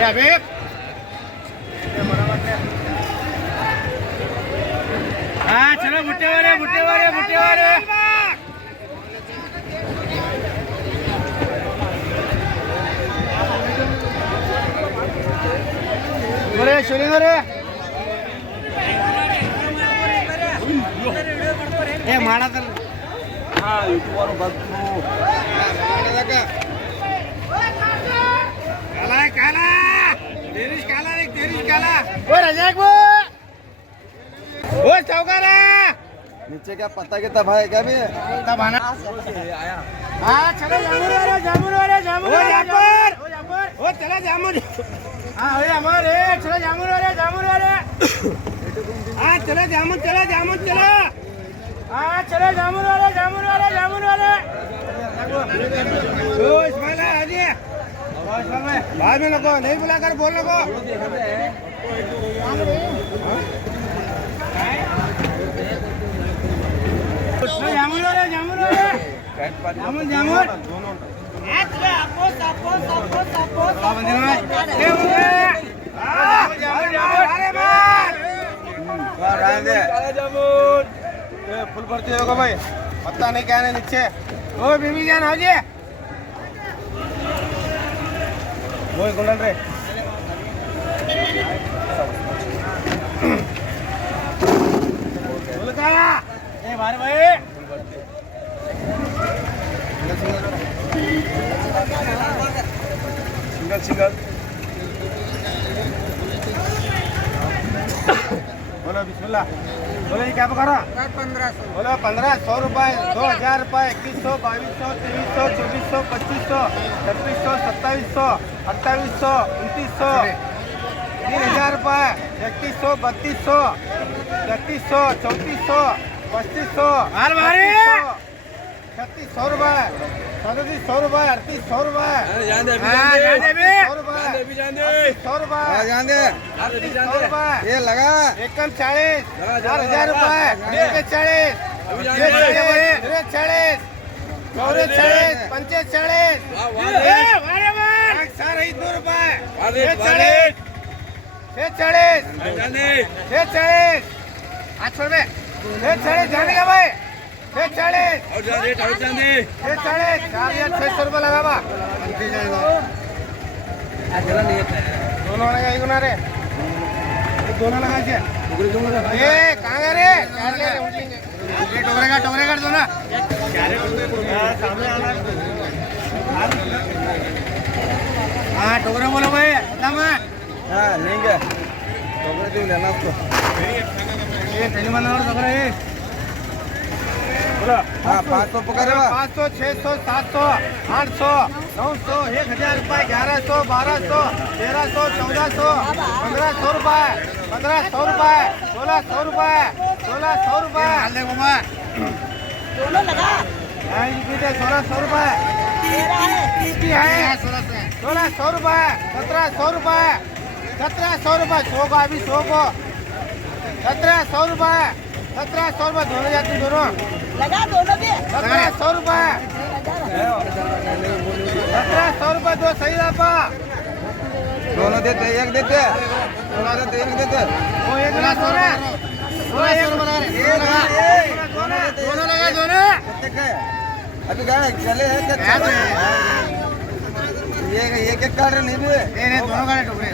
अबे हाँ चलो भुट्टे वाले बोले शोलिंग रे ए माड़ा तर हाँ यूट्यूब वालों बात काला तेरिश काला ओ रजाक वो चौकारा नीचे क्या पता के तब है क्या भी तब आना आया हाँ चलो जामुन वाले ओ चला जामुन हाँ हो हमारे चलो जामुन वाले हाँ चलो जामुन चलो हाँ चलो जामुन वाले ओ इस्माइल आजी बाद में नको नहीं बुलाकर बोल नको जामुन फुल भरती होगा भाई पता नहीं क्या है नीचे ओ बीबी जान हो जी वो गुंडल रे बोल का ए मार भाई सिंगल बोलो बिस्मिल्लाह बोलो ये क्या पकड़ा 1500 बोलो 1500 रुपए 2000 रुपए 2100 2200 2300 2400 2500 2600 2700 2800 3000 रुपए 3100 3200 3300 3400 3500 3600 रुपए 3700 रुपए 3800 रुपए ये लगा एकम 40 4000 रुपए 40 जाने का भाई 600 रुपये लगा बा दोनों लगा रे दोनों लगा ये कहाँ रे टोकरे का दो ना हाँ टोकरा बोलो भाई हाँ लेंगे टोकरे क्यों लेना आपको ये पहले वाला और टोकरा है बोलो हाँ 500 पकड़े 500 600 700 800 900 1000 रुपए 1100 1200 1300 1400 1500 रुपए 1600 रुपए 1600 रुपए दोनों लगा 1600 रुपए 1600 रुपए 1700 रुपए 100 को अभी 100 को 1700 रुपए दोनों जाते दोनों लगा दोनों भी 1700 रुपए 1700 रुपए दो सही रहा दोनों देते एक देते वो एक गिलास हो रहा है दोनों लगा दोनों अभी क्या चले है क्या ये एक काट रहे नहीं भी दोनों का टुकड़े